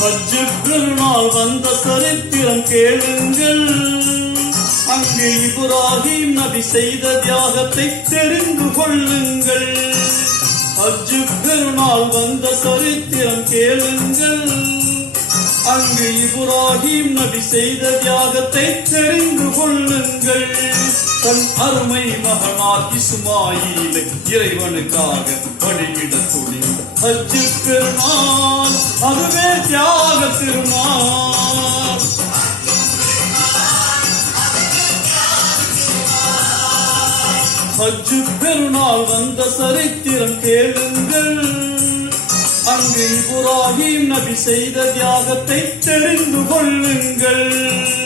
ஹஜ்ஜுக்கு நாள் வந்த சரித்திரம் கேளுங்கள். அங்கு இப்ராஹிம் நபி செய்த தியாகத்தை தெரிந்து கொள்ளுங்கள். ஹஜ்ஜுக்கு நாள் வந்த சரித்திரம் கேளுங்கள். அங்கு இப்ராஹிம் நபி செய்த தியாகத்தை தெரிந்து கொள்ளுங்கள். தன் அருமை மகனார் இஸ்மாயிலை இறைவனுக்காக பணியிட துணி. ஹஜ்ஜு பெருமாள் அதுவே தியாக திருநாள். ஹஜ்ஜு பெருநாள் வந்த சரித்திரம் கேளுங்கள். அங்கு இப்ராஹிம் நபி செய்த தியாகத்தை தெரிந்து கொள்ளுங்கள்.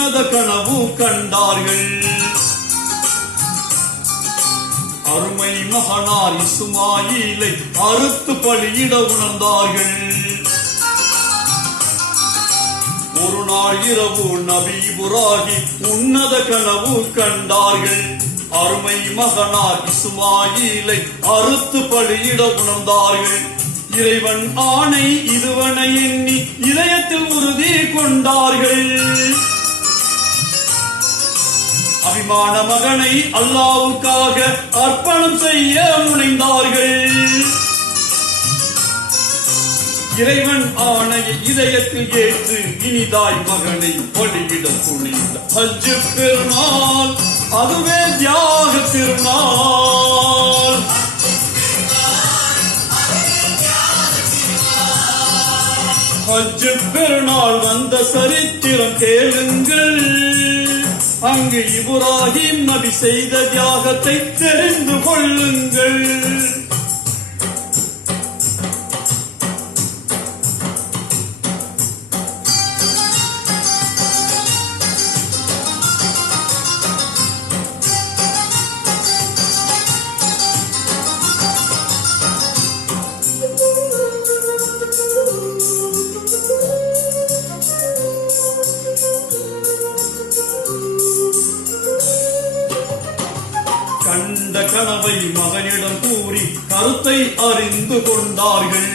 உன்னத கனவு கண்டார்கள். அருமை மகனார் இசுமாயிலை அறுத்து பலியிட உணர்ந்தார்கள். ஒரு நாள் இரவு நபி புராகி உன்னத கனவு கண்டார்கள். அருமை மகனார் இசுமாயிலை அறுத்து பலியிட உணர்ந்தார்கள். இறைவன் ஆணை இதுவனை எண்ணி இதயத்தில் உறுதி கொண்டார்கள். அபிமான மகனை அல்லாவுக்காக அர்ப்பணம் செய்ய முனைந்தார்கள். இறைவன் ஆணையை இதயத்தில் ஏற்று இனிதாய் மகனை பலியிட துணிந்த ஹஜ்ஜு பெருமாள் அதுவே தியாக திருநாள். ஹஜ்ஜு பெருநாள் வந்த சரித்திரம் கேளுங்கள். அங்கு இப்ராஹிம் நபி செய்த தியாகத்தை தெரிந்து கொள்ளுங்கள். அறிந்து கொண்டார்கள்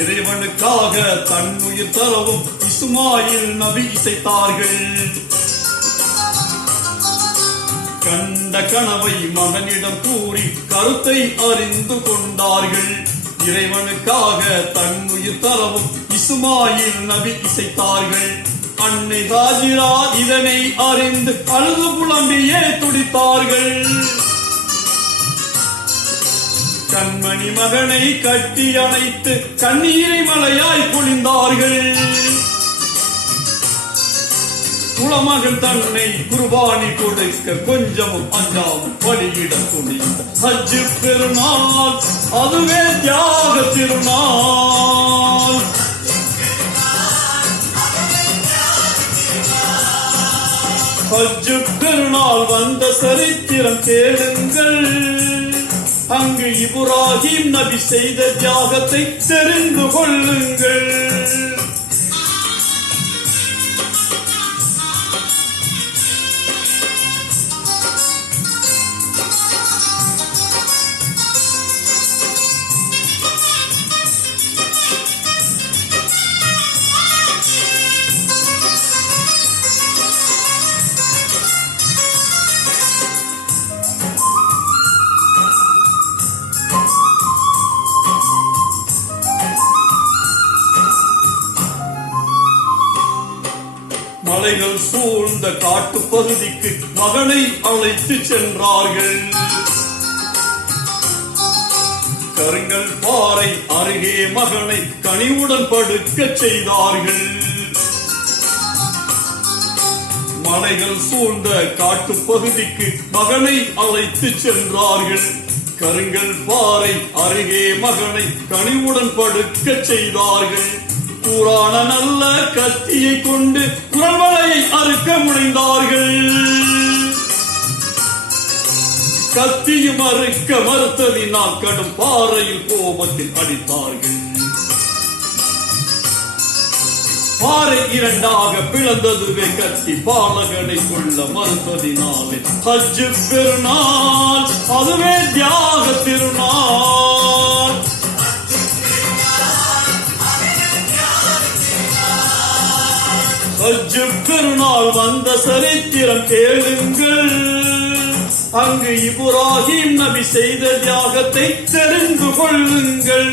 இறைவனுக்காக தன்னுயிர் தரவும் இஸ்மாயில் நபி இசைத்தார்கள். கண்ட கனவை மகனிடம் கூறி கருத்தை அறிந்து கொண்டார்கள் இறைவனுக்காக தன்னுயிர் தரவும் இஸ்மாயில் நபி இசைத்தார்கள். அன்னை தாஜிரா இதனை அறிந்து அழுது புலம்பியே துடித்தார்கள். கண்மணி மகனை கட்டி அணைத்து கண்ணீரை மலையாய் பொழிந்தார்கள். குளமகள் தன்னை குர்பானி கொடுக்க கொஞ்சமும் அஞ்சாமல் பலியிட துணிந்த ஹஜ்ஜு பெருநாள் அதுவே தியாக திருநாள். ஹஜ்ஜு பெருநாள் வந்த சரித்திரம் கேளுங்கள் அங்கு இப்ராஹிம் நபி செய்த தியாகத்தை தெரிந்து கொள்ளுங்கள். அந்த காட்டுப் பகுதிக்கு மகனை அழைத்து சென்றார்கள். கருங்கல் பாறை அருகே மகனை கனிவுடன் படுக்க செய்தார்கள். மலைகள் சூழ்ந்த காட்டு பகுதிக்கு மகனை அழைத்து சென்றார்கள். கருங்கல் பாறை அருகே மகனை கனிவுடன் படுக்க செய்தார்கள். கூறான நல்ல கத்தியை கொண்டு குரல்வளையை அறுக்க முனைந்தார்கள். கத்தியும் அறுக்க மறுத்ததினால் கடும் பாறையில் கோபத்தில் அடித்தார்கள். பாறை இரண்டாக பிளந்ததுவே கத்தி பாலகனை கொள்ள மறுத்ததினாலே ஹஜ்ஜு பெருநாள் அதுவே தியாக திருநாள். ஹஜ்ஜு பெருநாள் வந்த சரித்திரம் கேளுங்கள். அங்கு இப்ராஹிம் நபி செய்த தியாகத்தை தெரிந்து கொள்ளுங்கள்.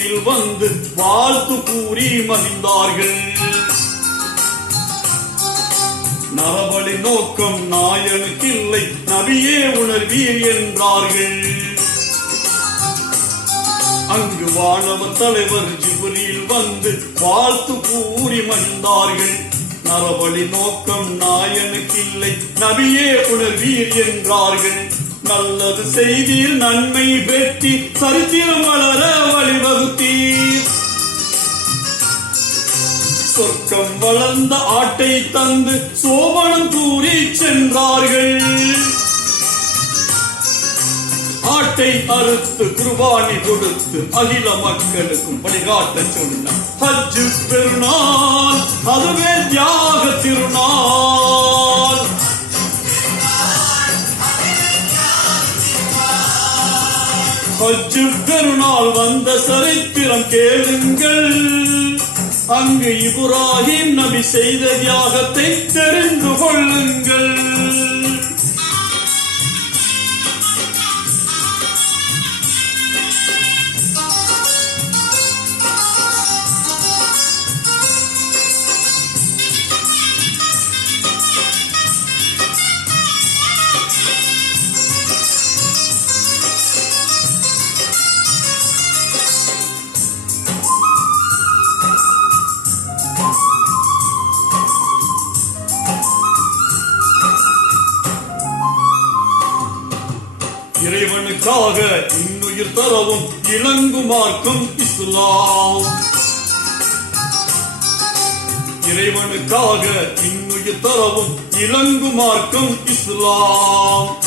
ஜிப்ரில் வந்து வாழ்த்து கூறி மகிழ்ந்தார்கள். நரபலி நோக்கம் நாயனுக்கில்லை நபியே உணர்வீர் என்றார்கள். அங்கு வானவ தலைவர் ஜிபுரியில் வந்து வாழ்த்து கூறி மகிழ்ந்தார்கள். நரபலி நோக்கம் நாயனுக்கில்லை நபியே உணர்வீர் என்றார்கள். நல்லது செய்தியில் நன்மை பெற்றி சரித்திரம் வளர வழிவகுத்தீர். சொர்க்கம் வளர்ந்த ஆட்டை தந்து சோபனம் கூறி சென்றார்கள். ஆட்டை அறுத்து குர்பானி கொடுத்து அகில மக்களுக்கும் வழிகாட்ட சொன்ன ஹஜ்ஜு பெருநாள் அதுவே தியாக திருநாள். ஹஜ்ஜு பெருநாள் வந்த சரித்திரம் கேளுங்கள். அங்கு இப்ராஹிம் நபி செய்த தியாகத்தை தெரிந்து கொள்ளுங்கள். இறைவனுக்காக இன்னுயிர் தரவும் இளங்குமார்க்கும் இஸ்லாம். இறைவனுக்காக இன்னுயிர் தரவும் இளங்குமார்க்கும் இஸ்லாம்.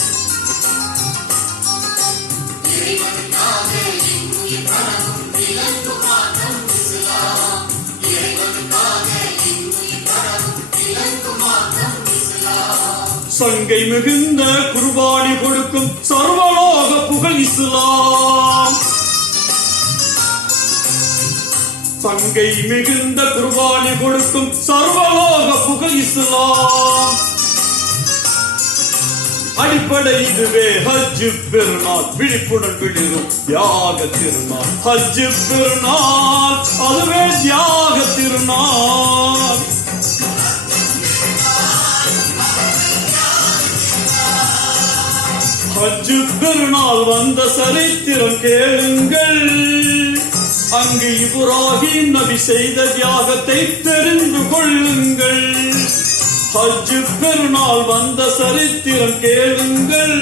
சங்கை மிகுந்த குர்பானி கொடுக்கும் சர்வலோக புகழ் இஸ்லாம். சங்கை மிகுந்த குர்பானி கொடுக்கும் சர்வலோக புகழ் இஸ்லாம். அடிப்படை இதுவே ஹஜ்ஜு பெருநாள். விழிப்புடன் விழிரும் தியாக திருநாள். ஹஜ்ஜு பெருநாள் அதுவே தியாக திருநாள். ஹஜ்ஜு பெருநாள் வந்த சரித்திரம் கேளுங்கள். அங்கு இப்ராஹிம் நபி செய்த தியாகத்தை தெரிந்து கொள்ளுங்கள். ஹஜ்ஜு பெருநாள் வந்த சரித்திரம் கேளுங்கள்.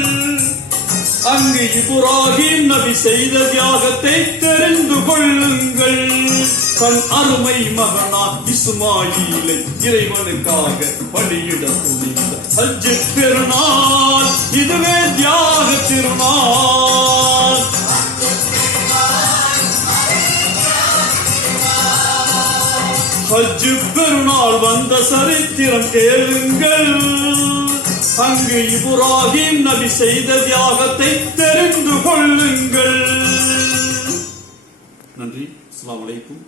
அங்கு இப்ராஹிம் நபி செய்த தியாகத்தை தெரிந்து கொள்ளுங்கள். தன் அருமை மகனா இஸ்மாயிலை இறைவனுக்காக பலியிட துணிந்த ஹஜ்ஜு திருநாள் இதுவே தியாக திருநாள் ஹஜ்ஜு பெருநாள் வந்த சரித்திரம் கேளுங்கள். அங்கு இப்ராஹிம் நபி செய்த தியாகத்தை தெரிந்து கொள்ளுங்கள். நன்றி. அஸ்லாம் வலைக்கும்